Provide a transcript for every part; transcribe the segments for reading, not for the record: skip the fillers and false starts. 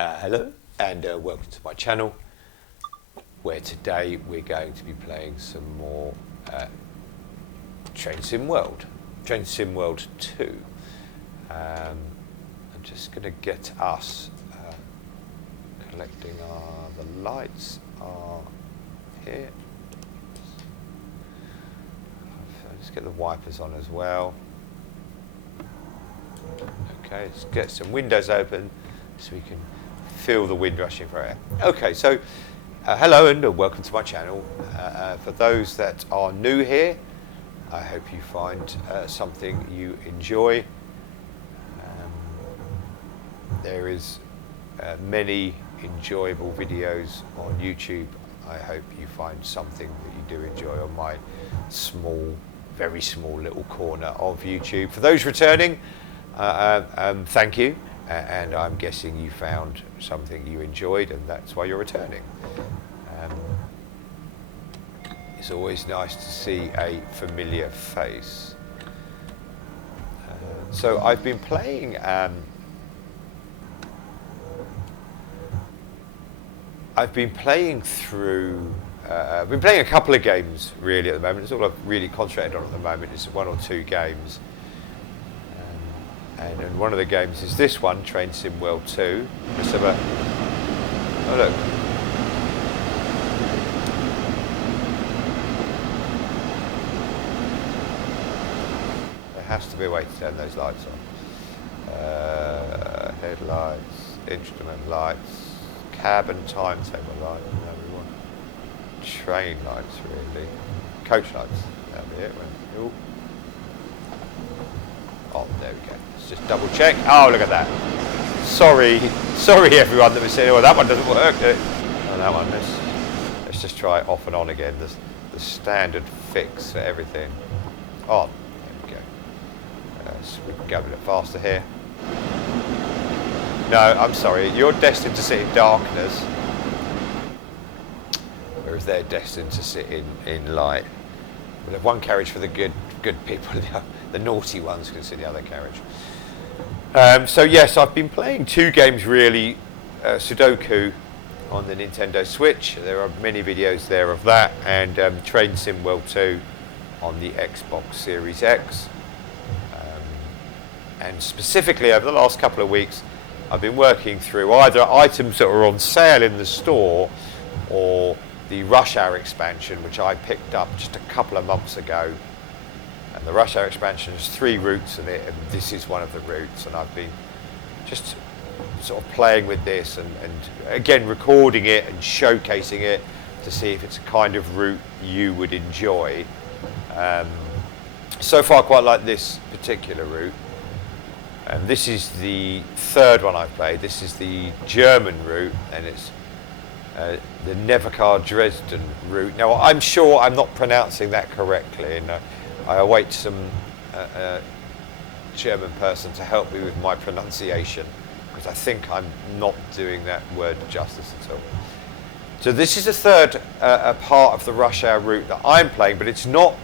Hello and welcome to my channel, where today we're going to be playing some more Train Sim World 2. I'm just going to get us collecting the lights are here. Let's get the wipers on as well. Okay, let's get some windows open so we can feel the wind rushing through air. Okay, so hello and welcome to my channel. For those that are new here, I hope you find something you enjoy. There is many enjoyable videos on YouTube. I hope you find something that you do enjoy on my small, very small little corner of YouTube. For those returning, thank you. And I'm guessing you found something you enjoyed, and that's why you're returning. It's always nice to see a familiar face. So I've been playing. I've been playing through. I've been playing a couple of games really at the moment. It's all I've really concentrated on at the moment. It's one or two games. And one of the games is this one, Train Sim World 2. Let's have a... Oh look. There has to be a way to turn those lights on. Headlights, instrument lights, cab and timetable lights. No, we want train lights really. Coach lights. That'll be it. Ooh. Oh, there we go. Let's just double check. Oh, look at that. Sorry everyone that was saying, oh, that one doesn't work. Oh, that one, let's just try it off and on again. The standard fix for everything. On. There we go. So we can go a bit faster here. No, I'm sorry. You're destined to sit in darkness, whereas they're destined to sit in light. We'll have one carriage for the good people. The naughty ones can sit in the other carriage. So yes, I've been playing two games really. Sudoku on the Nintendo Switch. There are many videos there of that, and Train Sim World 2 on the Xbox Series X. And specifically over the last couple of weeks, I've been working through either items that are on sale in the store or the Rush Hour expansion, which I picked up just a couple of months ago. And the Rush Hour expansion has 3 routes in it, and this is one of the routes. And I've been just sort of playing with this and again recording it and showcasing it to see if it's a kind of route you would enjoy. So far, I quite like this particular route. And this is the third one I've played. This is the German route, and it's the Nahverkehr Dresden route. Now, I'm sure I'm not pronouncing that correctly, and I await some German person to help me with my pronunciation, because I think I'm not doing that word justice at all. So this is the third part of the Rush Hour route that I'm playing, but it's not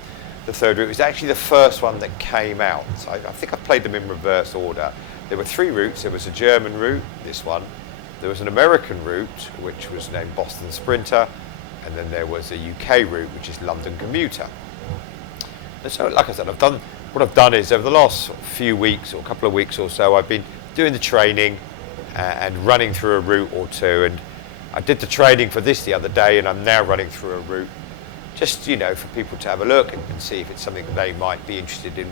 the third route. It's actually the first one that came out. I think I've played them in reverse order. There were 3 routes. There was a German route, this one. There was an American route, which was named Boston Sprinter, and then there was a UK route, which is London Commuter. And so, like I said, what I've done is over the last few weeks or a couple of weeks or so, I've been doing the training and running through a route or two. And I did the training for this the other day, and I'm now running through a route, just for people to have a look and see if it's something that they might be interested in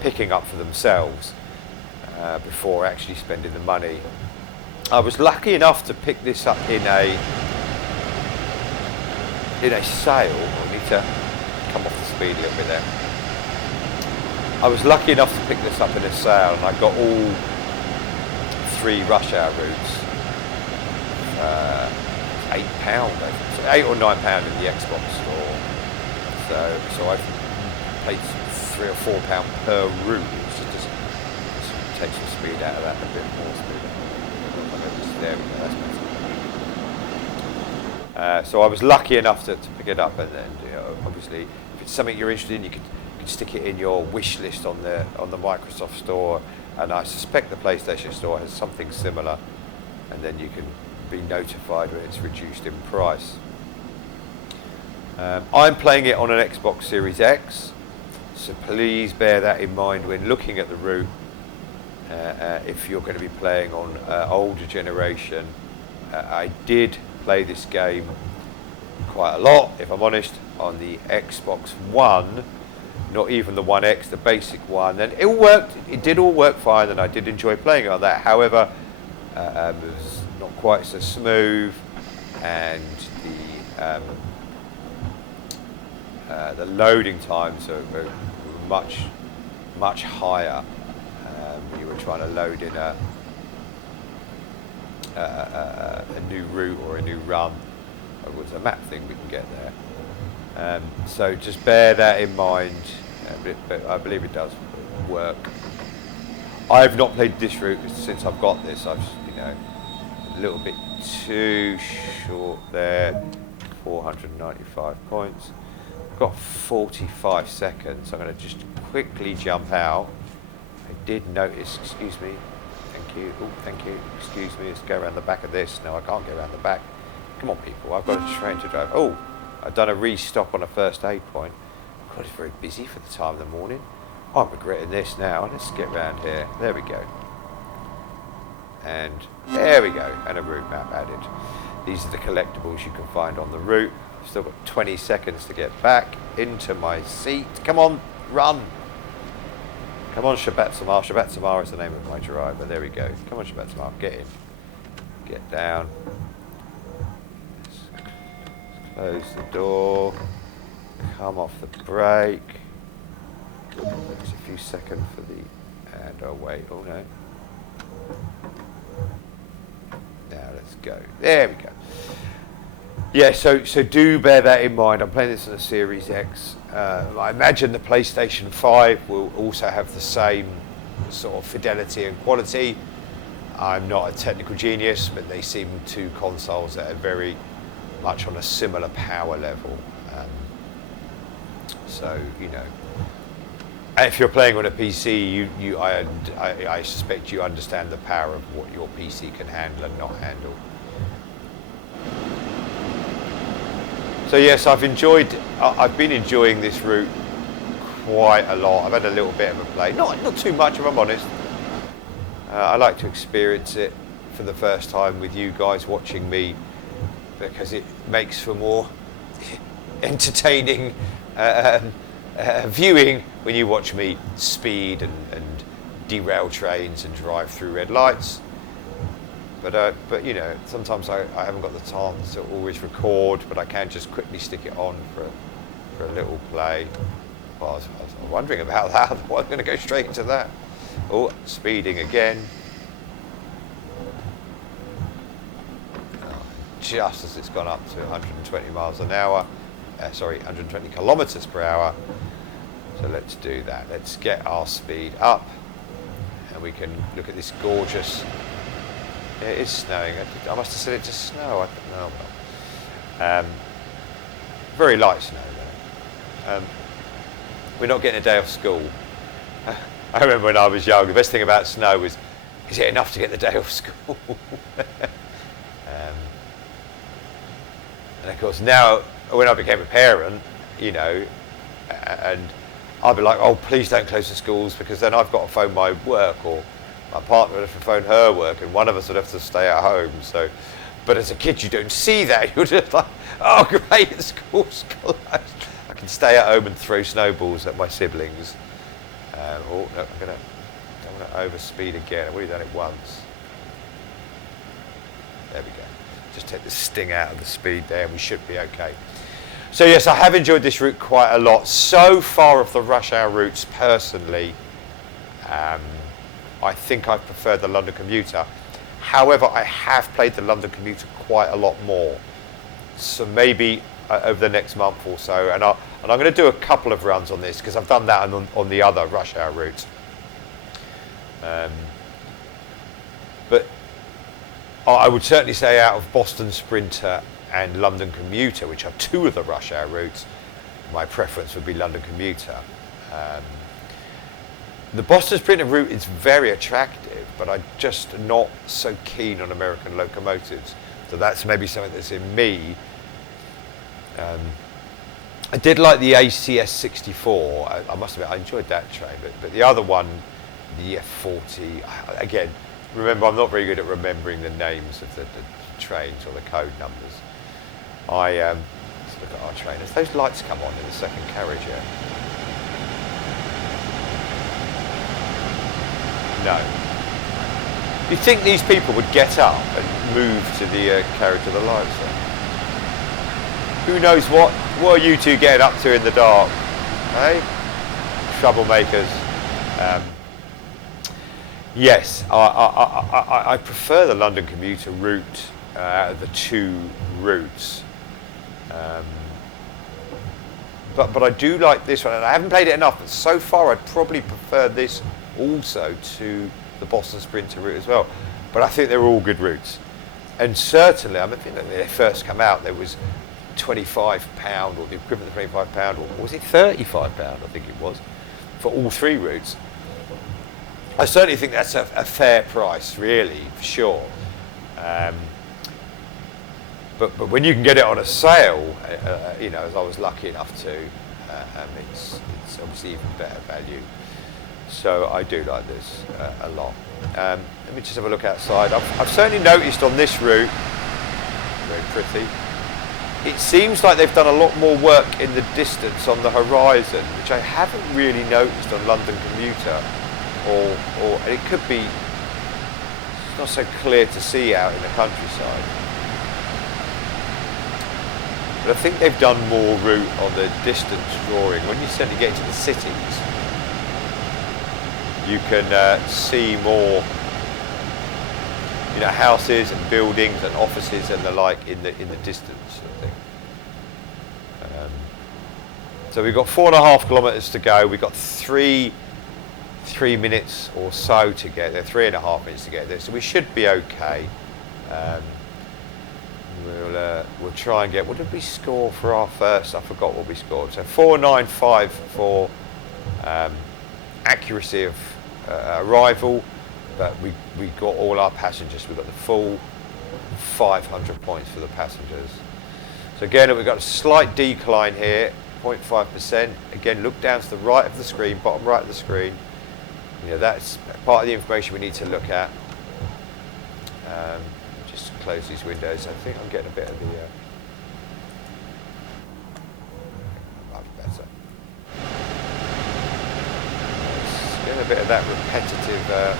picking up for themselves before actually spending the money. I was lucky enough to pick this up in a sale. I need to come off the speed a little bit there. I was lucky enough to pick this up in a sale, and I got all 3 Rush Hour routes. £8, I think. So £8 or £9 in the Xbox store. So I've paid £3 or £4 per route. It's just take some speed out of that, a bit more speed. There we go, that's better. So I was lucky enough to pick it up, and then obviously if it's something you're interested in, you could stick it in your wish list on the Microsoft Store. and I suspect the PlayStation Store has something similar, and then you can be notified when it's reduced in price. I'm playing it on an Xbox Series X, so please bear that in mind when looking at the route. If you're going to be playing on older generation, I did play this game quite a lot, if I'm honest, on the Xbox One, not even the One X, the basic one, and it worked. It did all work fine, and I did enjoy playing it on that. However, it was not quite so smooth, and the loading times are much higher. You were trying to load in a new route or a new run. It was a map thing, we can get there. So just bear that in mind, but I believe it does work. I've not played this route since I've got this. I've, a little bit too short there, 495 points. I've got 45 seconds. I'm going to just quickly jump out. I did notice, excuse me, thank you, oh, thank you, excuse me, let's go around the back of this. No, I can't get around the back. Come on, people, I've got a train to drive. Oh, I've done a restock on a first aid point. God, it's very busy for the time of the morning. I'm regretting this now. Let's get round here. There we go. And there we go, and a route map added. These are the collectibles you can find on the route. I've still got 20 seconds to get back into my seat. Come on, run. Come on, Shabbat Samar. Shabbat Samar is the name of my driver. There we go. Come on, Shabbat Samar. Get in. Get down. Let's close the door. Come off the brake. There's a few seconds for the... And oh, wait. Oh, no. Now let's go. There we go. Yeah, so do bear that in mind. I'm playing this on a Series X. I imagine the PlayStation 5 will also have the same sort of fidelity and quality. I'm not a technical genius, but they seem two consoles that are very much on a similar power level. So, if you're playing on a PC, I suspect you understand the power of what your PC can handle and not handle. So yes, I've been enjoying this route quite a lot. I've had a little bit of a play, not too much if I'm honest. I like to experience it for the first time with you guys watching me, because it makes for more entertaining viewing when you watch me speed and derail trains and drive through red lights. But sometimes I haven't got the time to always record, but I can just quickly stick it on for a little play. Well, I was wondering about that. I'm going to go straight into that. Oh, speeding again. Just as it's gone up to 120 miles an hour. 120 kilometers per hour. So let's do that. Let's get our speed up, and we can look at this gorgeous... It is snowing. I must have said it to snow. I don't know. Very light snow though. We're not getting a day off school. I remember when I was young, the best thing about snow was, is it enough to get the day off school? And of course now, when I became a parent, and I'd be like, oh, please don't close the schools, because then I've got to phone my work, or my partner would have to phone her work, and one of us would have to stay at home. So, but as a kid, you don't see that. You're just like, oh, great, school's closed. I can stay at home and throw snowballs at my siblings. Oh, no, I don't want to overspeed again. I've already done it once. There we go. Just take the sting out of the speed there, and we should be okay. So yes, I have enjoyed this route quite a lot. So far of the rush hour routes, personally, I think I prefer the London commuter. However, I have played the London commuter quite a lot more. So maybe over the next month or so, and I'm going to do a couple of runs on this, because I've done that on the other rush hour routes. But I would certainly say, out of Boston Sprinter and London commuter, which are two of the rush hour routes, my preference would be London commuter. The Boston Sprinter route is very attractive, but I'm just not so keen on American locomotives. So that's maybe something that's in me. I did like the ACS 64. I must admit, I enjoyed that train, but the other one, the F40, again, remember, I'm not very good at remembering the names of the trains or the code numbers. Let's look at our train. Has those lights come on in the second carriage yet? No. You'd think these people would get up and move to the carriage of the lights then? Who knows what are you two getting up to in the dark? Hey? Troublemakers. Yes, I prefer the London commuter route out of the two routes. But I do like this one, and I haven't played it enough, but so far I'd probably prefer this also to the Boston Sprinter route as well. But I think they're all good routes. And certainly, I think when they first come out, there was £25 or the equivalent of £25, or was it £35, I think it was, for all three routes. I certainly think that's a fair price, really, for sure. But when you can get it on a sale, as I was lucky enough to, it's obviously even better value. So I do like this a lot. Let me just have a look outside. I've certainly noticed on this route, very pretty, it seems like they've done a lot more work in the distance on the horizon, which I haven't really noticed on London commuter, or it could be, it's not so clear to see out in the countryside. But I think they've done more route on the distance drawing. When you certainly get into the cities, you can see more, houses and buildings and offices and the like in the distance, I think. So we've got 4.5 kilometres to go. We've got three minutes or so to get there, 3.5 minutes to get there. So we should be okay. We'll try and get, what did we score for our first? I forgot what we scored. So 495 for accuracy of arrival, but we got all our passengers. We got the full 500 points for the passengers. So again, we've got a slight decline here, 0.5%. Again, look down to the right of the screen, bottom right of the screen. That's part of the information we need to look at. Just close these windows. I think I'm getting a bit of the much better. It's getting a bit of that repetitive.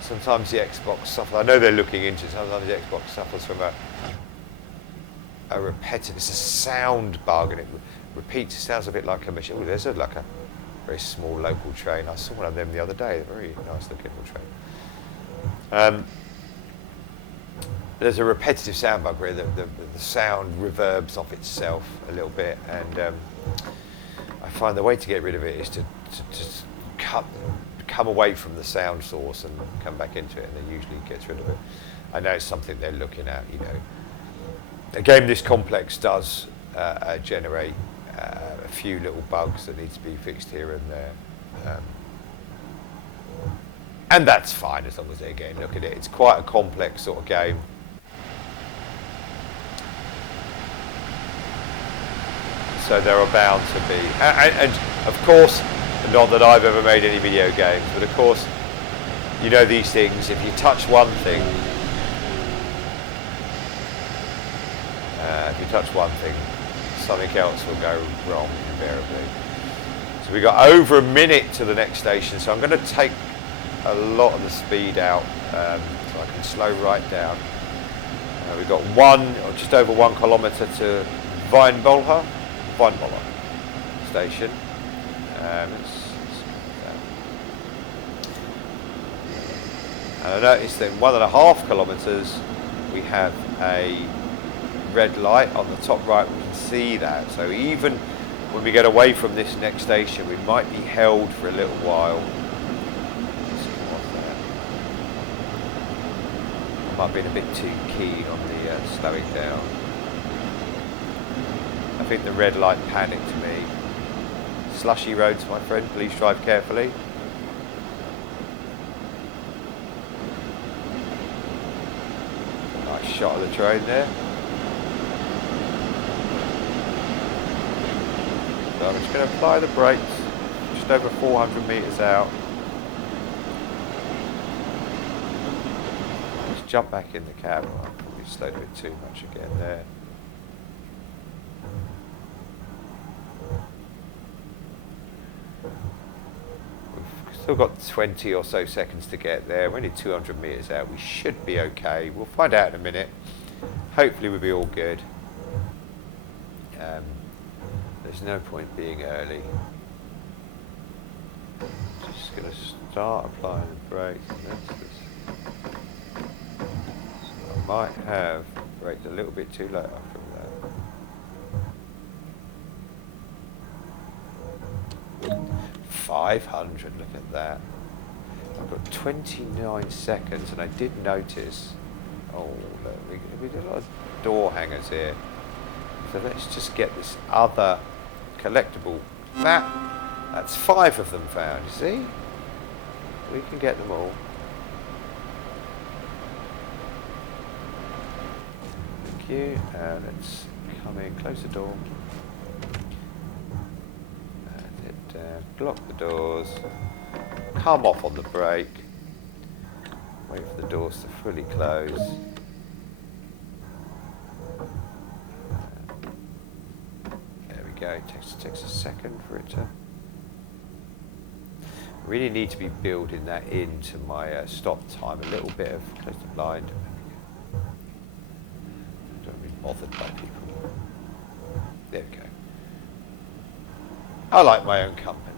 Sometimes the Xbox suffers. I know they're looking into it. Sometimes the Xbox suffers from a repetitive. It's a sound bug, and it repeats. It sounds a bit like a machine. Oh, there's like a very small local train. I saw one of them the other day. A very nice looking little train. There's a repetitive sound bug where the sound reverbs off itself a little bit, and I find the way to get rid of it is to come away from the sound source and come back into it, and it usually gets rid of it. I know it's something they're looking at. A game this complex does generate a few little bugs that need to be fixed here and there, and that's fine as long as they again look at it. It's quite a complex sort of game. So there are bound to be, and of course, not that I've ever made any video games, but of course, these things, if you touch one thing, something else will go wrong invariably. So we've got over a minute to the next station, so I'm going to take a lot of the speed out so I can slow right down. We've got just over 1 kilometre to Weinboller station. And I noticed that in 1.5 kilometres we have a red light on the top right. We can see that. So even when we get away from this next station, we might be held for a little while. I might have been a bit too keen on the slowing down. I think the red light panicked me. Slushy roads, my friend, please drive carefully. Nice shot of the train there. So I'm just going to apply the brakes, just over 400 metres out. Just jump back in the cab. I probably slowed a bit too much again there. We've still got 20 or so seconds to get there. We're only 200 metres out. We should be okay. We'll find out in a minute. Hopefully we'll be all good. There's no point being early. Just going to start applying the brakes. I might have braked a little bit too late after that. 500, look at that. I've got 29 seconds and I did notice, oh look, we did a lot of door hangers here. So let's just get this other collectible. That's 5 of them found, you see? We can get them all. Thank you. Let's come in, close the door. Block the doors. Come off on the brake. Wait for the doors to fully close. It takes a second for it to. I really need to be building that into my stop time. A little bit of close the blind. Don't be bothered by people. There we go. I like my own company.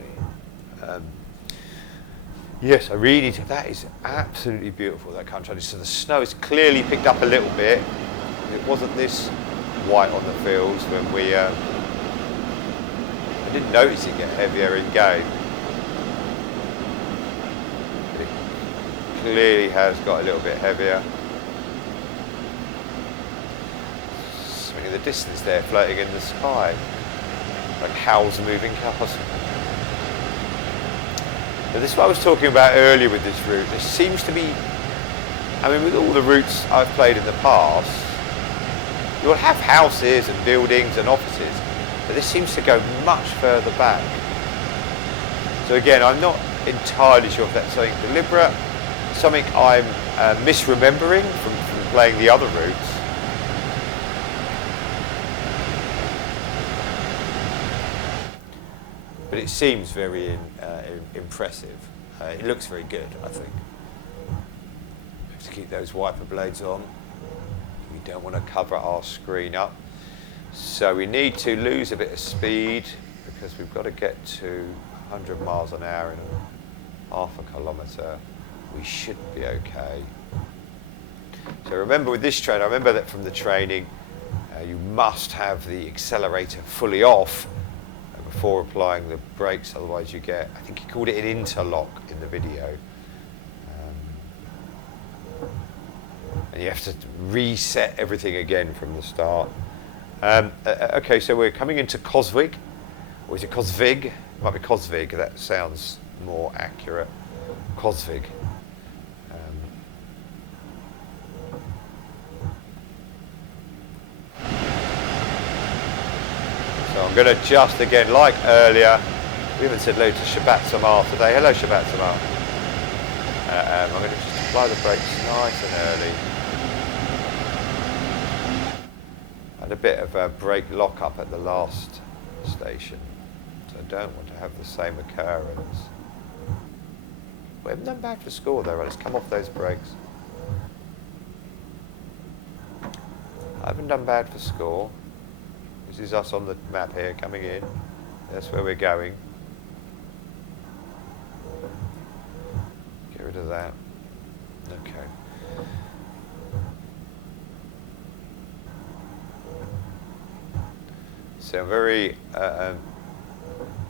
Yes, I really need to. That is absolutely beautiful, that country. So the snow has clearly picked up a little bit. It wasn't this white on the fields when we. I didn't notice it get heavier in game. It clearly has got a little bit heavier. Swing of the distance there, floating in the sky. Like howls moving cars. But this is what I was talking about earlier with this route. There seems to be, I mean, with all the routes I've played in the past, you'll have houses and buildings and offices, but this seems to go much further back. So again, I'm not entirely sure if that's something deliberate, something I'm misremembering from playing the other routes. But it seems very impressive. It looks very good, I think. Have to keep those wiper blades on. We don't want to cover our screen up. So we need to lose a bit of speed because we've got to get to 100 miles an hour in half a kilometre. We should be okay. So remember with this train, I remember that from the training, you must have the accelerator fully off before applying the brakes, otherwise you get, I think he called it an interlock in the video. And you have to reset everything again from the start. Okay, so we're coming into Coswig, or is it Cosvig? It might be Cosvig, that sounds more accurate. Cosvig. So I'm going to just, again, like earlier, we haven't said hello to Shabbat Samar today. Hello, Shabbat Samar. I'm going to just apply the brakes nice and early. Had a bit of a brake lock-up at the last station, so I don't want to have the same occurrence. We haven't done bad for score though, right? Let's come off those brakes. I haven't done bad for score. This is us on the map here, coming in. That's where we're going. Get rid of that. Okay. So very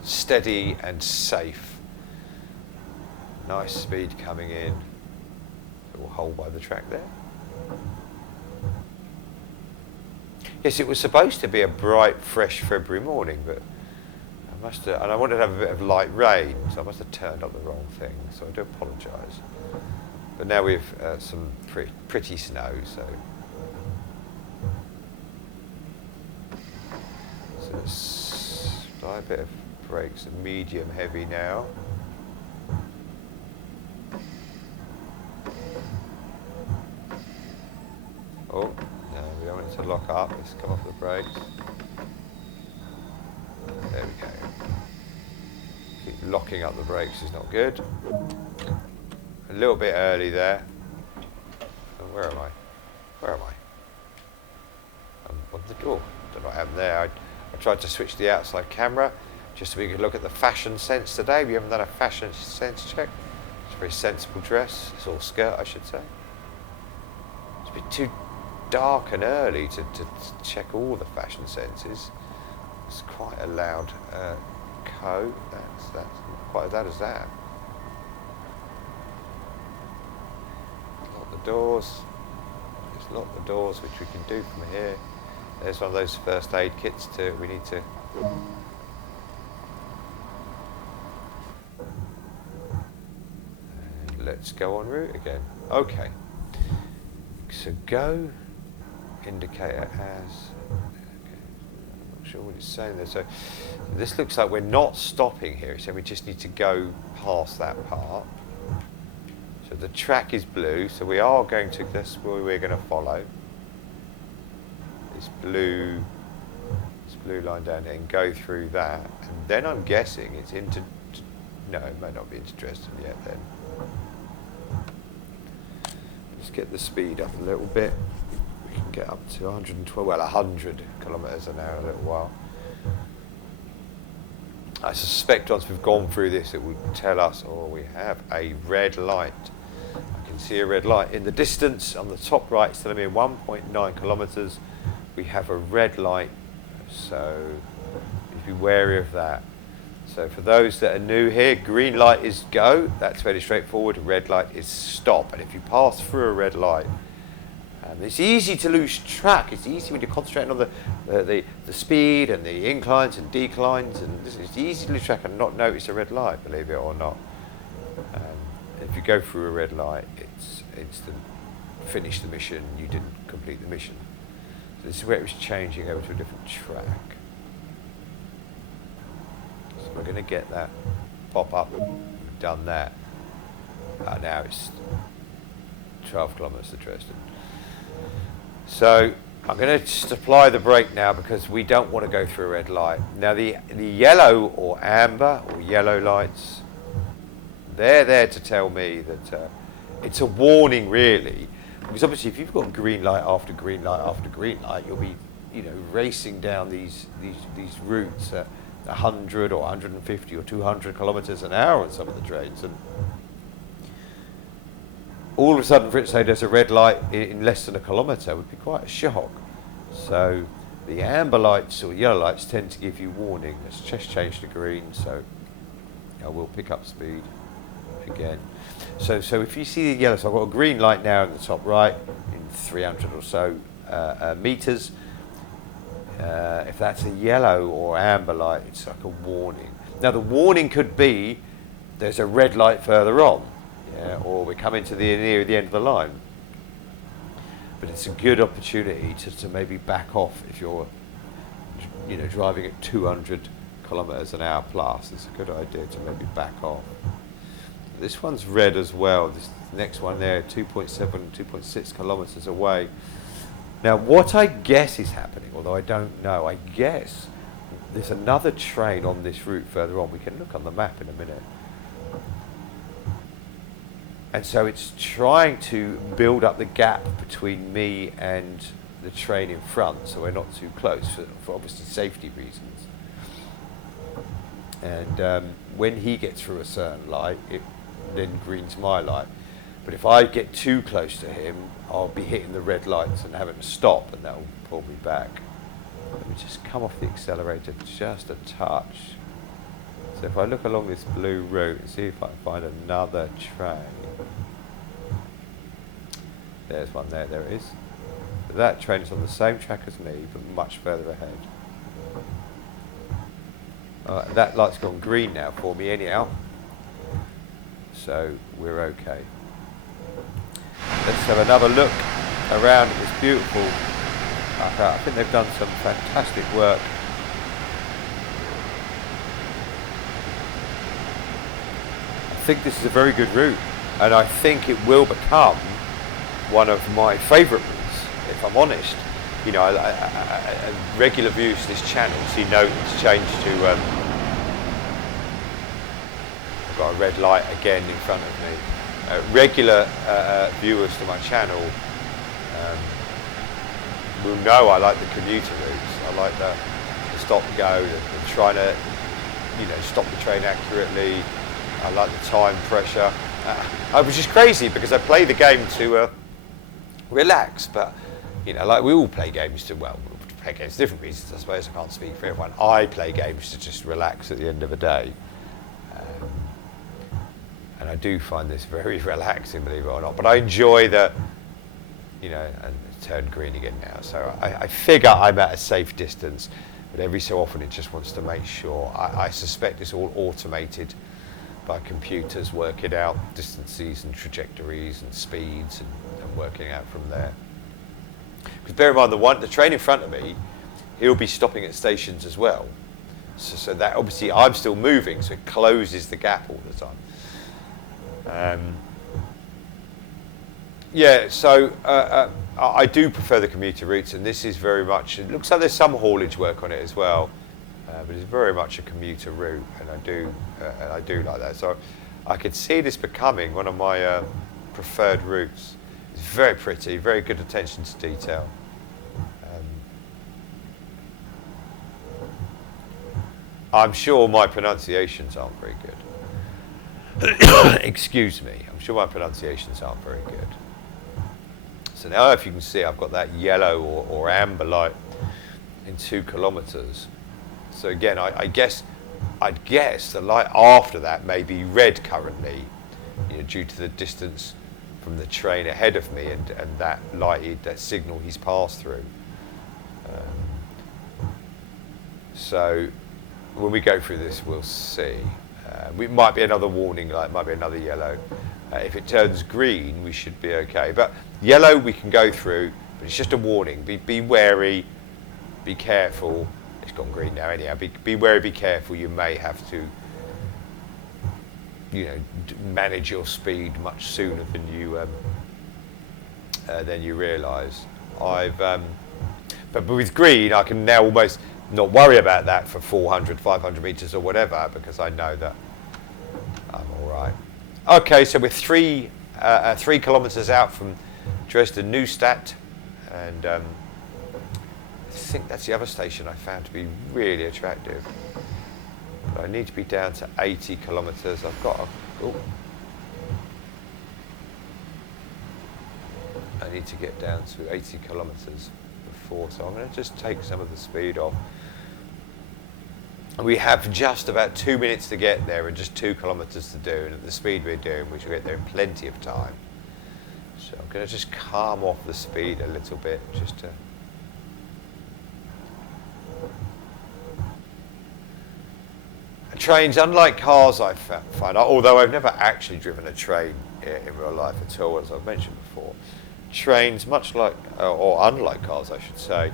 steady and safe. Nice speed coming in. We'll hold by the track there. Yes, it was supposed to be a bright, fresh February morning, but I must have, and I wanted to have a bit of light rain, so I must have turned up the wrong thing, so I do apologise. But now we've some pretty snow, so let's apply a bit of brakes, medium heavy now. Oh, no, we don't want it to lock up. Let's come off the brakes. There we go. Keep locking up the brakes is not good. A little bit early there. Oh, where am I? Where am I? I'm on the door. Don't know what happened there. I tried to switch the outside camera just so we could look at the fashion sense today. We haven't done a fashion sense check. It's a very sensible dress. It's all skirt, I should say. It's a bit too dark and early to check all the fashion senses. It's quite a loud coat. That's not quite as loud as that. Lock the doors. Just lock the doors, which we can do from here. There's one of those first aid kits too. We need to. And let's go en route again. Okay. So go. Indicator as. Okay. I'm not sure what it's saying there. So this looks like we're not stopping here. So we just need to go past that part. So the track is blue. So we are going to. That's where we're going to follow. This blue line down here and go through that, and then I'm guessing it's into. No, it may not be into Dresden yet. Then let's get the speed up a little bit. We can get up to 112, well, 100 kilometres an hour in a little while. I suspect once we've gone through this, it will tell us, oh, we have a red light. I can see a red light in the distance on the top right. It's telling me 1.9 kilometres. We have a red light, so be wary of that. So for those that are new here, green light is go. That's fairly straightforward. Red light is stop. And if you pass through a red light, it's easy to lose track. It's easy when you're concentrating on the speed and the inclines and declines, and it's easy to lose track and not notice a red light, believe it or not. If you go through a red light, it's instant. Finish the mission. You didn't complete the mission. So this is where it was changing over to a different track. So we're going to get that pop up. We've done that. Now it's 12 kilometres to Dresden. So I'm going to just apply the brake now because we don't want to go through a red light. Now the yellow or amber or yellow lights, they're there to tell me that it's a warning really. Because obviously if you've got green light after green light after green light, you'll be, racing down these routes at 100 or 150 or 200 kilometres an hour on some of the trains. And all of a sudden for it to say there's a red light in less than a kilometre would be quite a shock. So the amber lights or yellow lights tend to give you warning. Let's just change to green, so I will pick up speed again. So if you see the yellow, so I've got a green light now in the top right in 300 or so metres. If that's a yellow or amber light, it's like a warning. Now the warning could be there's a red light further on, or we're coming to near the end of the line. But it's a good opportunity to maybe back off if you're, driving at 200 kilometres an hour plus. It's a good idea to maybe back off. This one's red as well. This next one there, 2.7, 2.6 kilometres away. Now, what I guess is happening, although I don't know, I guess there's another train on this route further on. We can look on the map in a minute. And so it's trying to build up the gap between me and the train in front, so we're not too close, for obviously safety reasons. And when he gets through a certain light, it then greens my light. But if I get too close to him, I'll be hitting the red lights and having to stop, and that will pull me back. Let me just come off the accelerator just a touch. So if I look along this blue route and see if I can find another train. There's one there, there it is. That train is on the same track as me, but much further ahead. That light's gone green now for me anyhow, so we're okay. Let's have another look around at this beautiful. I think they've done some fantastic work. I think this is a very good route, and I think it will become one of my favourite routes, if I'm honest. You know, regular viewers to this channel, so you know it's changed to. I've got a red light again in front of me. Regular viewers to my channel will know I like the commuter routes. I like the stop and go, the trying to, you know, stop the train accurately. I like the time pressure. Which is crazy because I play the game to relax, but you know, like we all play games to, well, we play games for different reasons. I suppose I can't speak for everyone. I play games to just relax at the end of the day. And I do find this very relaxing, believe it or not. But I enjoy the, you know, and it's turned green again now. So I figure I'm at a safe distance, but every so often it just wants to make sure. I suspect it's all automated by computers, working out distances and trajectories and speeds and working out from there. Because bear in mind, the train in front of me, he'll be stopping at stations as well. So that obviously I'm still moving, so it closes the gap all the time. Yeah, so I do prefer the commuter routes, and this is very much, it looks like there's some haulage work on it as well, but it's very much a commuter route, and I do like that. So I could see this becoming one of my preferred routes. It's very pretty, very good attention to detail. I'm sure my pronunciations aren't very good. Excuse me, I'm sure my pronunciations aren't very good. So now if you can see, I've got that yellow or amber light in 2 kilometres. So again, I'd guess the light after that may be red currently, you know, due to the distance from the train ahead of me and that lighted, that signal he's passed through. So when we go through this, we'll see. It might be another warning light, might be another yellow. If it turns green, we should be okay. But yellow we can go through, but it's just a warning. Be wary, be careful. It's gone green now anyhow. Be wary, be careful. You may have to, you know, manage your speed much sooner than you realise. But with green, I can now almost not worry about that for 400, 500 metres or whatever, because I know that I'm all right. Okay, so we're 3 kilometres out from Dresden Neustadt, and I think that's the other station I found to be really attractive. But I need to be down to 80 kilometres. I've got I need to get down to 80 kilometres before, so I'm going to just take some of the speed off. We have just about 2 minutes to get there and just 2 kilometres to do, and at the speed we're doing, we should get there in plenty of time. So I'm going to just calm off the speed a little bit, just to... Trains, unlike cars, I find, although I've never actually driven a train in real life at all, as I've mentioned before, trains, much like, or unlike cars, I should say,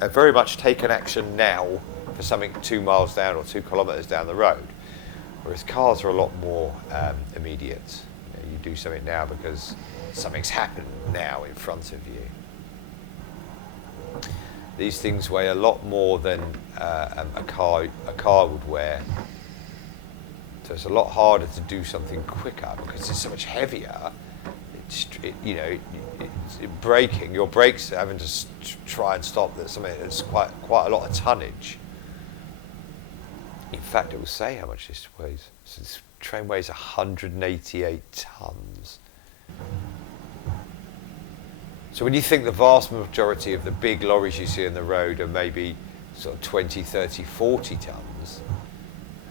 have very much taken action now for something 2 miles down or 2 kilometres down the road, whereas cars are a lot more immediate. You do something now because something's happened now in front of you. These things weigh a lot more than a car would weigh, so it's a lot harder to do something quicker because it's so much heavier. Braking, your brakes having to try and stop something that's quite a lot of tonnage. In fact, it will say how much this weighs. So this train weighs 188 tons. So when you think the vast majority of the big lorries you see on the road are maybe sort of 20, 30, 40 tons,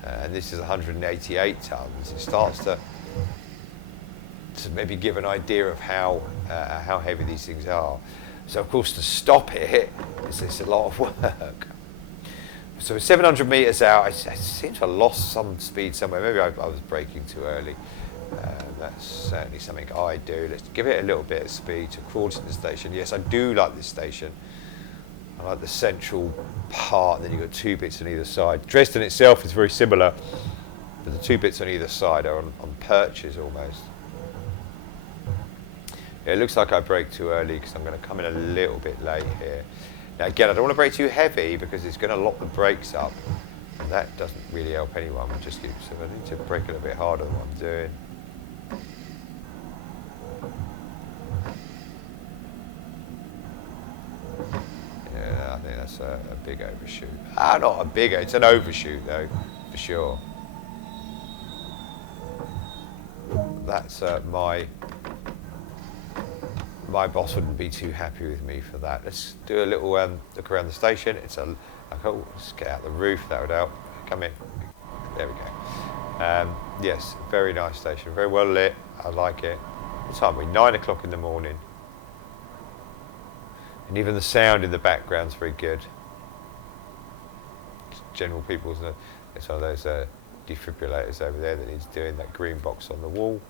and this is 188 tons, it starts to maybe give an idea of how heavy these things are. So of course to stop it is a lot of work. So 700 metres out, I seem to have lost some speed somewhere. Maybe I was braking too early. That's certainly something I do. Let's give it a little bit of speed to crawl to the station. Yes, I do like this station. I like the central part, and then you've got 2 bits on either side. Dresden itself is very similar, but the 2 bits on either side are on perches almost. Yeah, it looks like I braked too early because I'm going to come in a little bit late here. Now again, I don't want to brake too heavy because it's going to lock the brakes up, and that doesn't really help anyone. So I need to brake a little bit harder than what I'm doing. Yeah, I think that's a big overshoot. Not a big, it's an overshoot though, for sure. That's my boss wouldn't be too happy with me for that. Let's do a little look around the station. Let's get out the roof, that would help. Come in. There we go. Yes, very nice station, very well lit. I like it. What time are we? 9 o'clock in the morning. And even the sound in the background's very good. General people's, it's one of those defibrillators over there that needs doing, that green box on the wall.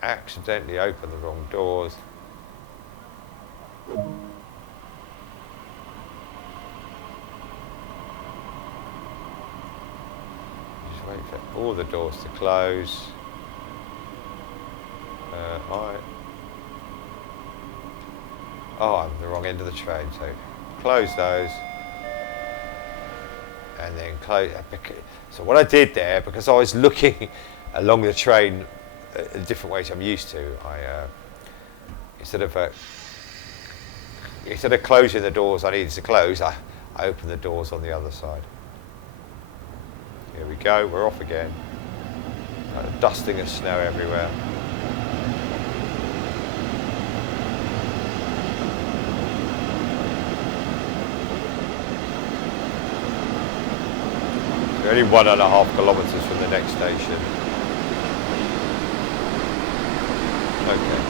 I accidentally opened the wrong doors. Just wait for all the doors to close. I'm the wrong end of the train, so close those. And then close. So what I did there, because I was looking along the train a different way to I'm used to, I instead of closing the doors I needed to close, I opened the doors on the other side. Here we go, we're off again. Dusting of snow everywhere. We're only 1.5 kilometres from the next station. Okay.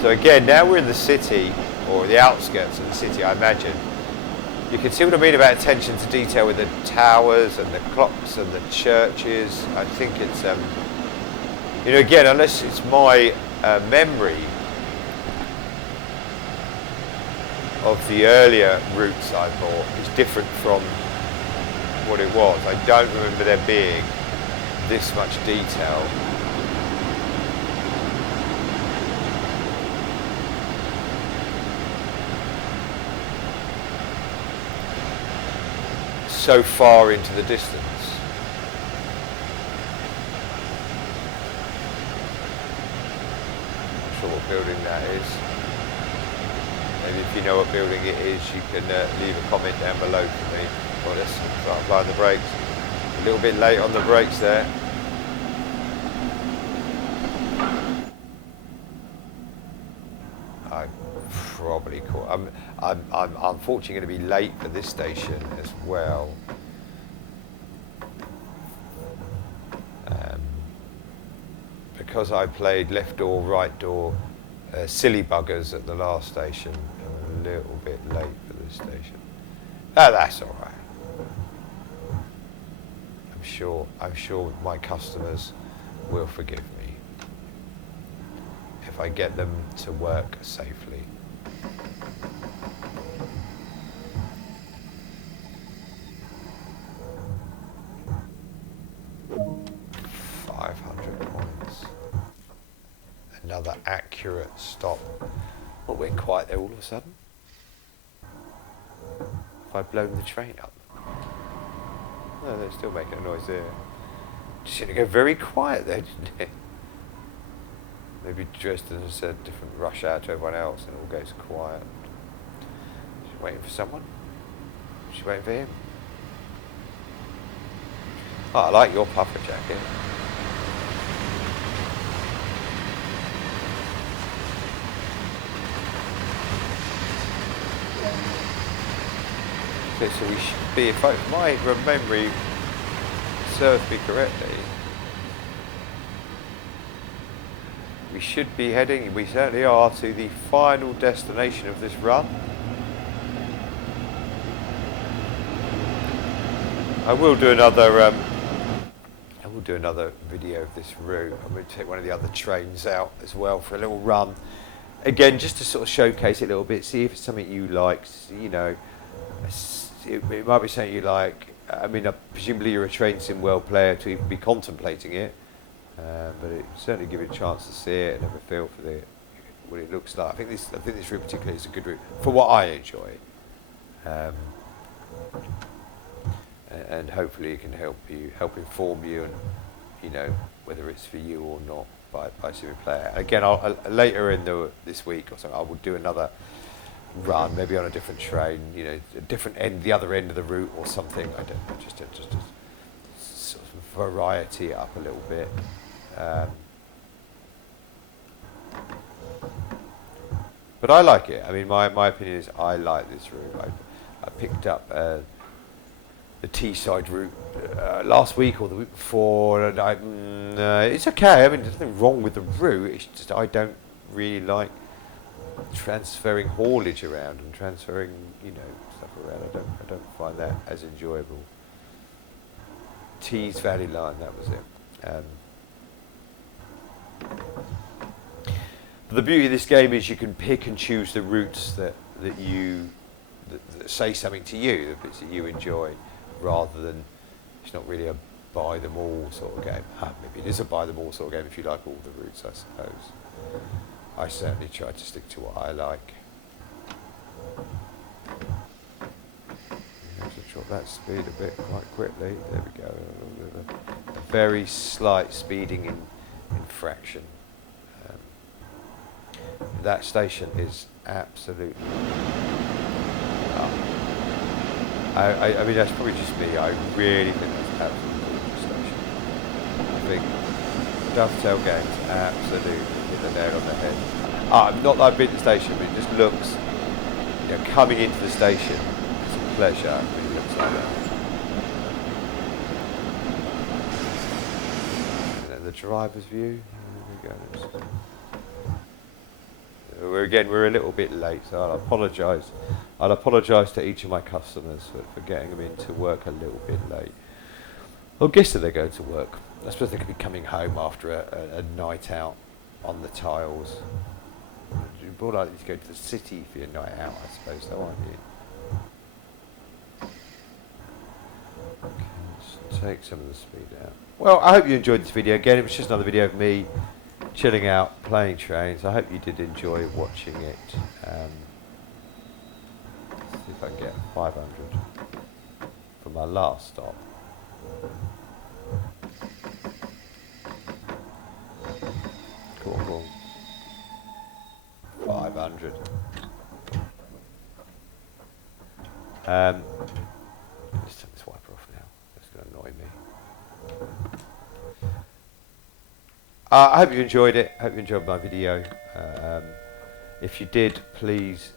So again, now we're in the city, or the outskirts of the city, I imagine. You can see what I mean about attention to detail with the towers and the clocks and the churches. I think it's, again, unless it's my memory of the earlier routes I bought is different from what it was. I don't remember there being this much detail. So far into the distance. Not sure what building that is. Maybe if you know what building it is, you can leave a comment down below for me. Well, let's start applying the brakes. A little bit late on the brakes there. I probably caught. I'm unfortunately going to be late for this station as well. Because I played left door, right door, silly buggers at the last station. I'm a little bit late for this station. That's all right. I'm sure my customers will forgive me if I get them to work safely. Another accurate stop. What went quiet there all of a sudden? Have I blown the train up? No, they're still making a noise there. Just seemed to go very quiet there, didn't it? Maybe Dresden has a different rush hour to everyone else and it all goes quiet. She's waiting for someone? She's waiting for him? Oh, I like your puffer jacket. Okay, so we should be, if my memory serves me correctly, we should be heading, we certainly are, to the final destination of this run. I will do another video of this route. I'm going to take one of the other trains out as well for a little run. Again, just to sort of showcase it a little bit, see if it's something you like. You know, it might be something you like. I mean, presumably you're a train sim world player to even be contemplating it, but it certainly give you a chance to see it and have a feel for what it looks like. I think this route particularly is a good route for what I enjoy. And hopefully it can help inform you, and you know whether it's for you or not by seeing player. Again, later in this week or something, I will do another run, maybe on a different train, you know, a different end, the other end of the route or something. I don't know, just to sort of variety it up a little bit. But I like it. I mean, my opinion is I like this route. I picked up the Teesside route last week or the week before, and it's okay. I mean, there's nothing wrong with the route. It's just I don't really like transferring haulage around and transferring, you know, stuff around. I don't find that as enjoyable. Tees Valley Line, that was it. But the beauty of this game is you can pick and choose the routes that say something to you, the bits that you enjoy, rather than it's not really a buy them all sort of game. Maybe it is a buy them all sort of game if you like all the routes, I suppose. I certainly try to stick to what I like. You have to drop that speed a bit quite quickly. There we go. A very slight speeding infraction. That station is absolutely. I mean, that's probably just me. I really think that's absolutely gorgeous station. I think Dovetail Games absolutely hit the nail on the head. Not that I've been to the station, but it just looks, you know, coming into the station, it's a pleasure. It looks like that. And then the driver's view. There we go. We're a little bit late, so I'll apologise. I'll apologise to each of my customers for getting them into work a little bit late. Well, guess that they're going to work. I suppose they could be coming home after a night out on the tiles. You're more likely to go to the city for your night out, I suppose, though, aren't you? Okay, let's take some of the speed out. Well, I hope you enjoyed this video. Again, it was just another video of me chilling out, playing trains. I hope you did enjoy watching it. Let's see if I can get 500 for my last stop. Go on. 500. Let's turn this wiper off now. That's going to annoy me. I hope you enjoyed it. I hope you enjoyed my video. If you did, please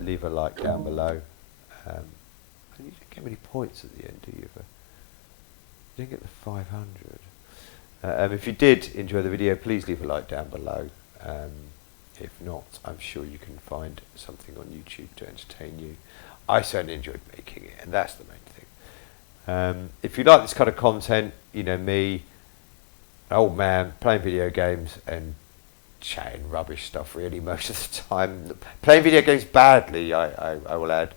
leave a like down below. And you didn't get many points at the end, do you? You didn't get the 500. If you did enjoy the video, please leave a like down below. If not, I'm sure you can find something on YouTube to entertain you. I certainly enjoyed making it, and that's the main thing. If you like this kind of content, you know me, an old man playing video games and chatting rubbish stuff really most of the time. Playing video games badly, I will add.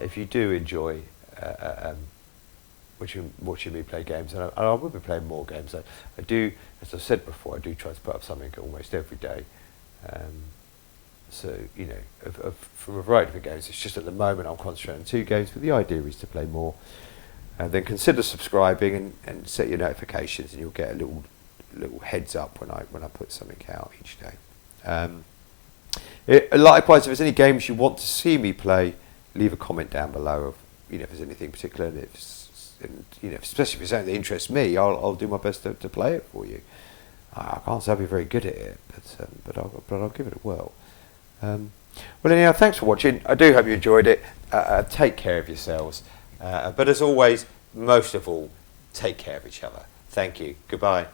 If you do enjoy watching me play games, and I will be playing more games. I do, as I said before, I do try to put up something almost every day. So, you know, from a variety of games, it's just at the moment I'm concentrating on 2 games, but the idea is to play more. And then consider subscribing and set your notifications, and you'll get a little heads up when I put something out each day. Likewise, if there's any games you want to see me play, leave a comment down below of, you know, if there's anything particular, and you know, especially if it's something that interests me, I'll do my best to play it for you. I can't say I'll be very good at it, but I'll give it a whirl. Well, anyhow, thanks for watching. I do hope you enjoyed it. Take care of yourselves. But as always, most of all, take care of each other. Thank you. Goodbye.